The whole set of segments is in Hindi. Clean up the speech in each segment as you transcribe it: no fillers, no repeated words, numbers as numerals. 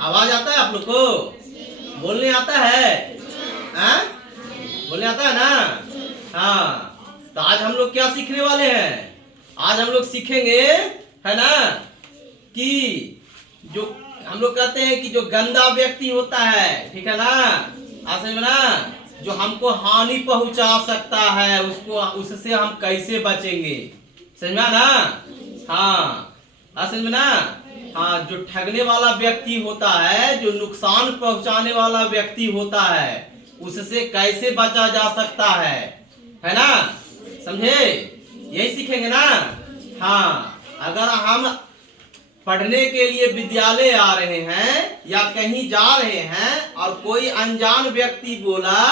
आवाज आता है आप लोग को? बोलने आता है? हाँ? बोलने आता है ना? हाँ। तो आज हम लोग क्या सीखने वाले हैं? आज हम लोग सीखेंगे, है ना, कि जो हम लोग कहते हैं कि जो गंदा व्यक्ति होता है, ठीक है ना, समझ में ना, जो हमको हानि पहुंचा सकता है, उसको उससे हम कैसे बचेंगे, समझ में ना? हाँ, समझ में ना? हाँ, जो ठगने वाला व्यक्ति होता है, जो नुकसान पहुंचाने वाला व्यक्ति होता है, उससे कैसे बचा जा सकता है ना? समझे? यही सीखेंगे ना? हाँ, अगर हम पढ़ने के लिए विद्यालय आ रहे हैं या कहीं जा रहे हैं और कोई अनजान व्यक्ति बोला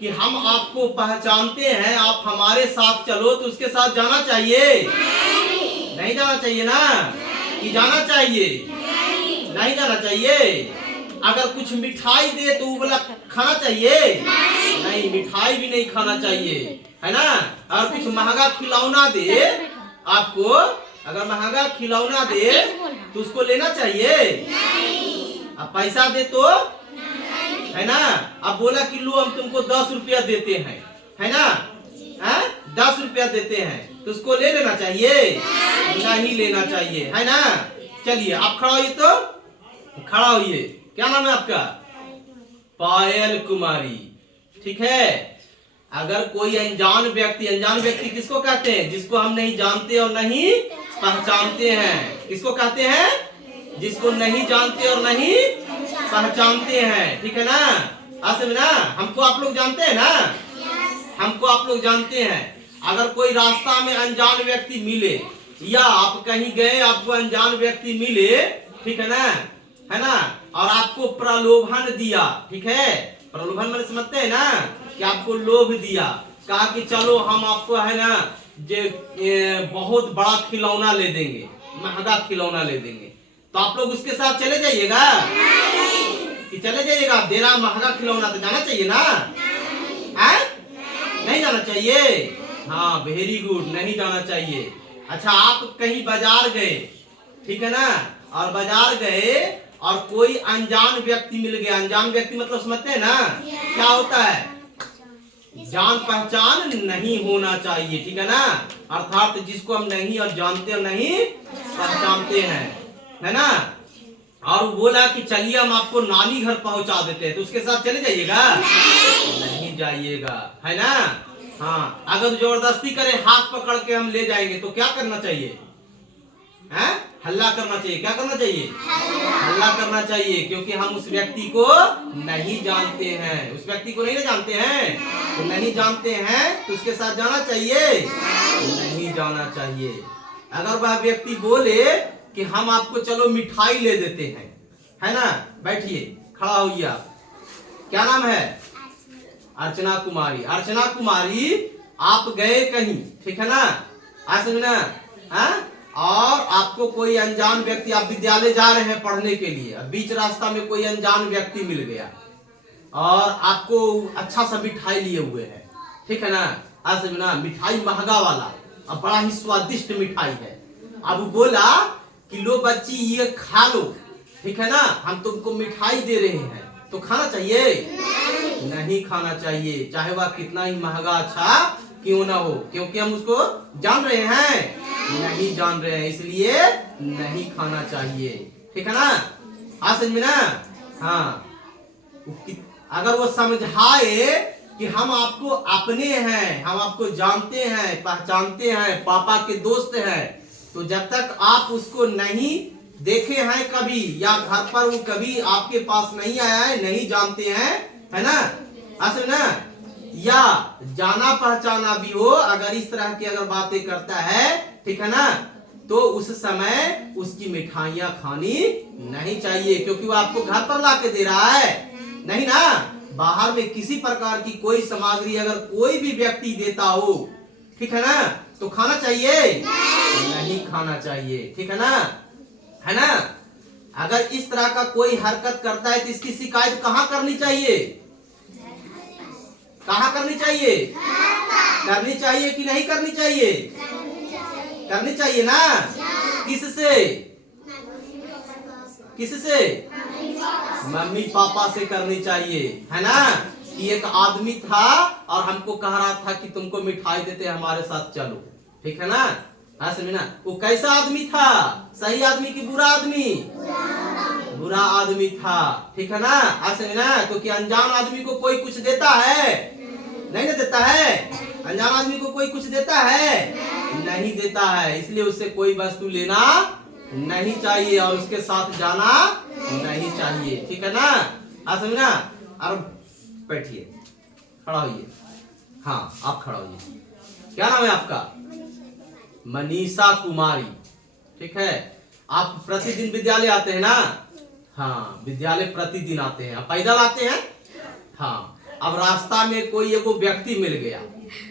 कि हम आपको पहचानते हैं, आप हमारे साथ चलो, तो उसके साथ जाना चाहिए? नहीं जाना चाहिए ना? कि जाना चाहिए? नहीं जाना चाहिए। अगर कुछ मिठाई दे तो वो बोला खाना चाहिए? नहीं, मिठाई भी नहीं खाना चाहिए, है ना? और कुछ महंगा खिलौना दे आपको, अगर महंगा खिलौना दे तो उसको लेना चाहिए? अब पैसा दे तो, है ना? अब बोला कि लो हम तुमको 10 रुपया देते हैं, है ना? 10 रुपया देते हैं, तो उसको ले लेना चाहिए? नहीं लेना चाहिए, है ना? चलिए आप खड़ा होइए, तो खड़ा होइए। क्या नाम है आपका? पायल कुमारी, ठीक है। अगर कोई अनजान व्यक्ति किसको कहते हैं? जिसको हम नहीं जानते और नहीं पहचानते हैं। किसको कहते हैं? जिसको नहीं जानते और नहीं पहचानते हैं, ठीक है ना? ऐसे में ना, हमको आप लोग जानते हैं ना? हमको आप लोग जानते हैं। अगर कोई रास्ता में अनजान व्यक्ति मिले या आप कहीं गए, आपको अनजान व्यक्ति मिले, ठीक है ना, है ना, और आपको प्रलोभन दिया, ठीक है, प्रलोभन मैंने समझते हैं ना, कि आपको लोभ दिया, कहा कि चलो हम आपको, है ना, बहुत बड़ा खिलौना ले देंगे, महंगा खिलौना ले देंगे, तो आप लोग उसके साथ चले जाइएगा? कि चले जाइएगा? दे रहा महंगा खिलौना, तो जाना चाहिए ना? नहीं जाना चाहिए? हाँ, वेरी गुड, नहीं जाना चाहिए। अच्छा, आप कहीं बाजार गए, ठीक है ना, और बाजार गए और कोई अनजान व्यक्ति मिल गया। अनजान व्यक्ति मतलब समझते हैं ना? क्या होता है? जान पहचान नहीं होना चाहिए, ठीक है ना, अर्थात जिसको हम नहीं और जानते और नहीं पहचानते हैं, है ना। और बोला कि चलिए हम आपको नानी घर पहुंचा देते हैं, तो उसके साथ चले जाइएगा? नहीं जाइएगा, है ना। हाँ, अगर जबरदस्ती करे, हाथ पकड़ के हम ले जाएंगे, तो क्या करना चाहिए? हल्ला करना चाहिए। क्या करना चाहिए? हल्ला करना चाहिए, क्योंकि हम उस व्यक्ति को नहीं जानते हैं। उस व्यक्ति को नहीं जानते हैं, तो नहीं जानते हैं, तो उसके साथ जाना चाहिए? नहीं जाना चाहिए। अगर वह व्यक्ति बोले कि हम आपको चलो मिठाई ले देते हैं, है ना, बैठिए, खड़ा होइए आप। क्या नाम है? अर्चना कुमारी। अर्चना कुमारी, आप गए कहीं, ठीक है ना, आज समझना, और आपको कोई अनजान व्यक्ति, आप विद्यालय जा रहे हैं पढ़ने के लिए, बीच रास्ता में कोई अनजान व्यक्ति मिल गया और आपको अच्छा सा मिठाई लिए हुए है, ठीक है ना, आज समझना, मिठाई महंगा वाला, अब बड़ा ही स्वादिष्ट मिठाई है। अब बोला कि लो बच्ची ये खा लो, ठीक है ना, हम तुमको मिठाई दे रहे हैं, तो खाना चाहिए? नहीं खाना चाहिए, चाहे वह कितना ही महंगा अच्छा क्यों ना हो, क्योंकि हम उसको जान रहे हैं? नहीं जान रहे हैं, इसलिए नहीं खाना चाहिए, ठीक है ना। आज समझ में ना? हाँ, अगर वो समझाए कि हम आपको अपने हैं, हम आपको जानते हैं, पहचानते हैं, पापा के दोस्त हैं, तो जब तक आप उसको नहीं देखे हैं कभी, या घर पर वो कभी आपके पास नहीं आया है, नहीं जानते हैं, है ना, असल ना, या जाना पहचाना भी हो, अगर इस तरह की अगर बातें करता है, ठीक है ना, तो उस समय उसकी मिठाइयां खानी नहीं चाहिए, क्योंकि वो आपको घर पर लाके दे रहा है, नहीं ना। बाहर में किसी प्रकार की कोई सामग्री अगर कोई भी व्यक्ति देता हो, ठीक है ना, तो खाना चाहिए? नहीं खाना चाहिए, ठीक है ना, है ना। अगर इस तरह का कोई हरकत करता है तो इसकी शिकायत कहाँ करनी चाहिए? कहाँ करनी चाहिए? करनी चाहिए कि नहीं करनी चाहिए? करनी चाहिए ना। किससे? किससे? मम्मी पापा से करनी चाहिए, है ना। कि एक आदमी था और हमको कह रहा था कि तुमको मिठाई देते हमारे साथ चलो, ठीक है ना। हाँ समझे ना। वो कैसा आदमी था, सही आदमी की बुरा आदमी? बुरा आदमी था, ठीक है ना। हाँ समझे ना। क्योंकि अनजान आदमी को कोई कुछ देता है? नहीं ना देता है। अनजान आदमी को कोई कुछ देता है? नहीं देता है। इसलिए उससे कोई वस्तु लेना नहीं चाहिए और उसके साथ जाना नहीं चाहिए, ठीक है ना। हाँ समझे ना। और बैठिए, खड़ा होइए। हाँ आप खड़ा होइए। क्या नाम है आपका? मनीषा कुमारी, ठीक है। आप प्रतिदिन विद्यालय आते हैं ना? हाँ विद्यालय प्रतिदिन आते हैं। आप पैदल आते हैं? हाँ। अब रास्ता में कोई एगो व्यक्ति मिल गया,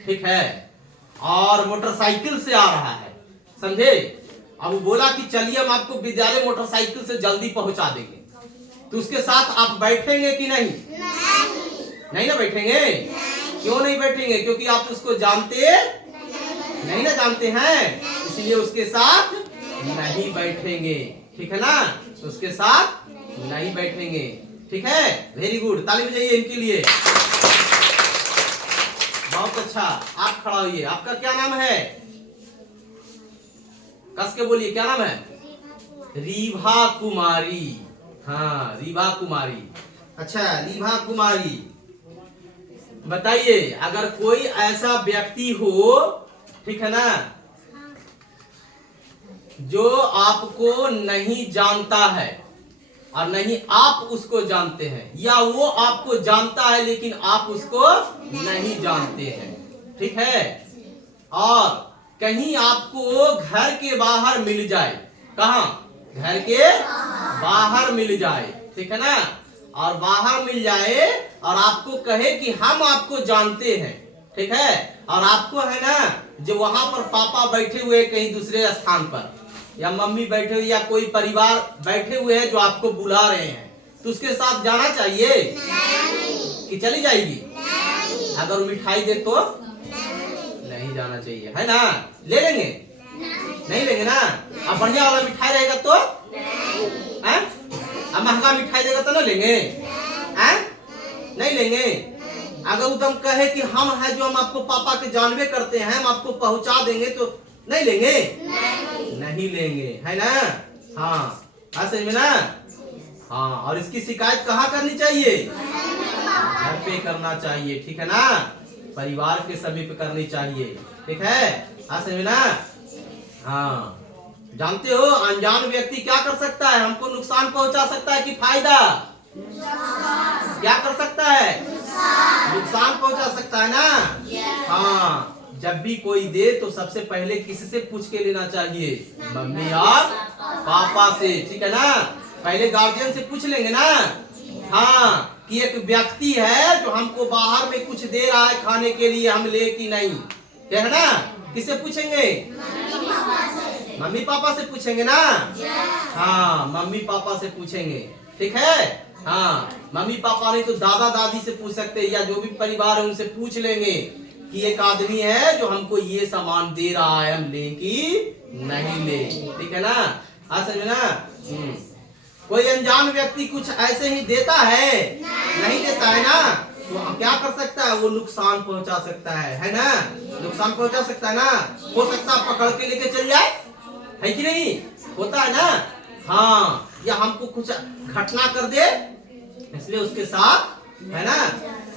ठीक है, और मोटरसाइकिल से आ रहा है, समझे। अब वो बोला कि चलिए हम आपको विद्यालय मोटरसाइकिल से जल्दी पहुंचा देंगे, तो उसके साथ आप बैठेंगे कि नहीं? नहीं ना बैठेंगे। क्यों नहीं बैठेंगे? क्योंकि आप उसको जानते नहीं ना, जानते हैं, इसलिए उसके साथ नहीं बैठेंगे, ठीक है ना। उसके साथ नहीं बैठेंगे, ठीक है। वेरी गुड, ताली बजाइए इनके लिए। बहुत अच्छा। आप खड़ा होइए। आपका क्या नाम है? कस के बोलिए, क्या नाम है? रीभा कुमारी। हाँ रीभा कुमारी। अच्छा रीभा कुमारी, बताइए अगर कोई ऐसा व्यक्ति हो, ठीक है ना, जो आपको नहीं जानता है और नहीं आप उसको जानते हैं, या वो आपको जानता है लेकिन आप उसको नहीं जानते हैं, ठीक है, और कहीं आपको घर के बाहर मिल जाए, कहाँ? घर के बाहर मिल जाए, ठीक है ना, और बाहर मिल जाए और आपको कहे कि हम आपको जानते हैं, ठीक है, और आपको है ना जो वहां पर पापा बैठे हुए कहीं दूसरे स्थान पर, या मम्मी बैठे हुए, या कोई परिवार बैठे हुए हैं जो आपको बुला रहे हैं, तो उसके साथ जाना चाहिए नहीं। कि चली जाएगी नहीं। अगर वो मिठाई दे तो नहीं जाना चाहिए, है ना। ले लेंगे नहीं लेंगे ना। अब बढ़िया वाला मिठाई रहेगा तो अब महंगा मिठाई देगा तो ना लेंगे, नहीं लेंगे। अगर उदम कहे कि हम है जो हम आपको पापा के जानवे करते हैं, हम आपको पहुंचा देंगे, तो नहीं लेंगे, नहीं लेंगे, है ना। हाँ समझ में ना। हाँ, और इसकी शिकायत कहाँ करनी चाहिए? घर पे करना चाहिए, ठीक है ना, परिवार के समीप करनी चाहिए, ठीक है। समझ में ना। हाँ जानते हो अनजान व्यक्ति क्या कर सकता है? हमको नुकसान पहुंचा सकता है कि फायदा? क्या कर सकता है? नुकसान पहुंचा सकता है ना। हाँ, जब भी कोई दे तो सबसे पहले किससे पूछ के लेना चाहिए? मम्मी और पापा से, ठीक है ना। पहले गार्जियन से पूछ लेंगे ना। हाँ, कि एक व्यक्ति है जो हमको बाहर में कुछ दे रहा है खाने के लिए, हम ले कि नहीं, क्या है ना। किससे पूछेंगे? मम्मी पापा से पूछेंगे ना। हाँ मम्मी पापा से पूछेंगे, ठीक है। हाँ मम्मी पापा नहीं तो दादा दादी से पूछ सकते हैं, या जो भी परिवार है उनसे पूछ लेंगे कि एक आदमी है जो हमको ये सामान दे रहा है, हम ले कि नहीं ले, ठीक है ना। समझ में ना। कोई अनजान व्यक्ति कुछ ऐसे ही देता है, नहीं देता है ना, तो क्या कर सकता है? वो नुकसान पहुंचा सकता है ना, नुकसान पहुंचा सकता है ना। हो सकता है पकड़ के लेके चल जाए, है कि नहीं, होता है ना। हाँ, या हमको कुछ घटना कर दे, इसलिए उसके साथ है ना,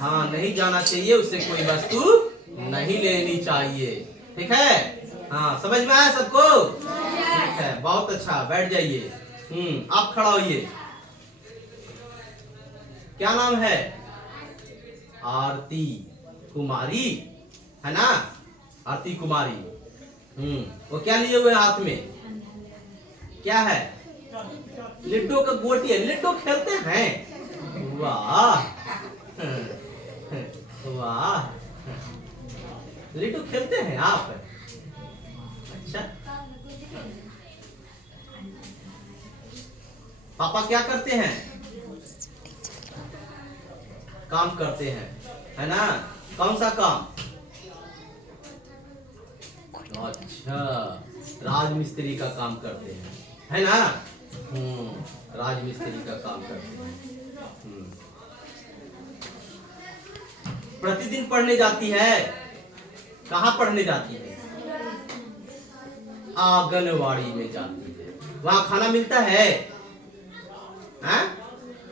हाँ नहीं जाना चाहिए, उससे कोई वस्तु नहीं लेनी चाहिए, ठीक है। हाँ समझ में आया सबको? ठीक है, बहुत अच्छा, बैठ जाइए। आप खड़ा होइए। क्या नाम है? आरती कुमारी, है ना, आरती कुमारी। वो क्या लिए हुए हाथ में? क्या है? लिट्टो का गोटी है। लिट्टो खेलते हैं? वाह वाह, लिट्टो खेलते हैं आप? अच्छा, पापा क्या करते हैं? काम करते हैं, है ना। कौन सा काम? अच्छा, राजमिस्त्री का काम करते हैं, है ना। राजमिस्त्री का काम करते हैं। प्रतिदिन पढ़ने जाती है। कहाँ पढ़ने जाती है? आंगनवाड़ी में जाती है। वहाँ खाना मिलता है? हैं?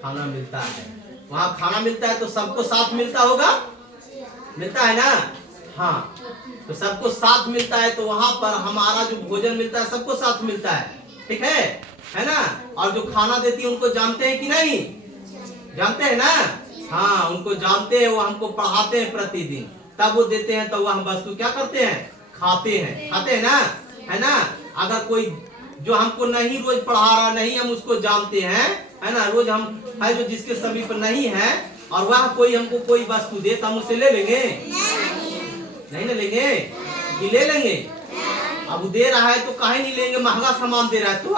खाना मिलता है। वहाँ खाना मिलता है तो सबको साथ मिलता होगा? मिलता है ना? हाँ, तो सबको साथ मिलता है तो वहाँ पर हमारा जो भोजन मिलता है सबको साथ मिलता है। ठीक है ना? और जो खाना देती है उनको जानते हैं कि नहीं? जानते हैं ना? हाँ, उनको जानते हैं। वो हमको पढ़ाते हैं प्रतिदिन, तब वो देते हैं तो हम वस्तु क्या करते हैं? खाते हैं ना? है ना? अगर कोई जो हमको नहीं रोज पढ़ा रहा, नहीं हम उसको जानते हैं, है ना, रोज हम है जो जिसके समीप नहीं है, और वह कोई हमको कोई वस्तु दे तो हम उसे ले लेंगे? नहीं ना लेंगे कि ले लेंगे? अब वो दे रहा है तो काहे नहीं लेंगे? महंगा सामान दे रहा है तो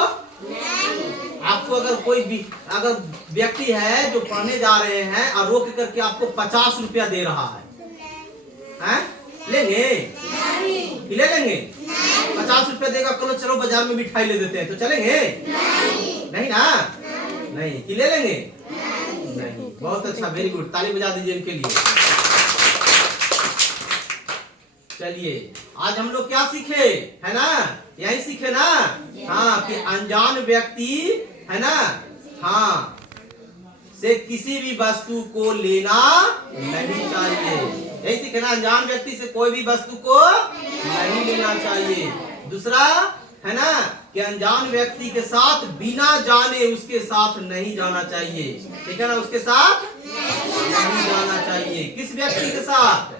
आपको अगर कोई भी अगर व्यक्ति है जो पढ़ने जा रहे हैं और रोक करके आपको 50 रुपया दे रहा है, लेंगे? ले लेंगे? 50 रुपया देगा, कलो चलो बाजार में मिठाई ले देते हैं, तो चलेंगे? नहीं ना? नहीं कि ले लेंगे? नहीं। बहुत अच्छा, वेरी गुड, ताली बजा दीजिए इनके लिए। चलिए, आज हम लोग क्या सीखे? है ना? यही सीखे ना? हाँ, कि अनजान व्यक्ति, है ना, हाँ, से किसी भी वस्तु को लेना नहीं चाहिए। यही सीखे ना? अनजान व्यक्ति से कोई भी वस्तु को नहीं लेना चाहिए। दूसरा है ना कि अनजान व्यक्ति के साथ बिना जाने उसके साथ नहीं जाना चाहिए। ठीक है ना? उसके साथ नहीं जाना चाहिए। किस व्यक्ति के साथ?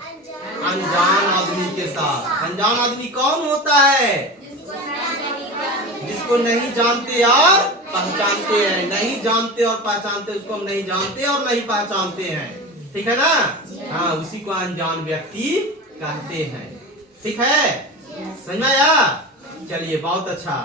अनजान आदमी के साथ। अनजान आदमी कौन होता है? जिसको नहीं जानते और पहचानते हैं। नहीं जानते और पहचानते, उसको हम नहीं जानते और नहीं पहचानते हैं। ठीक है ना? हाँ, उसी को अनजान व्यक्ति कहते हैं। ठीक है? समझ में आया? चलिए, बहुत अच्छा।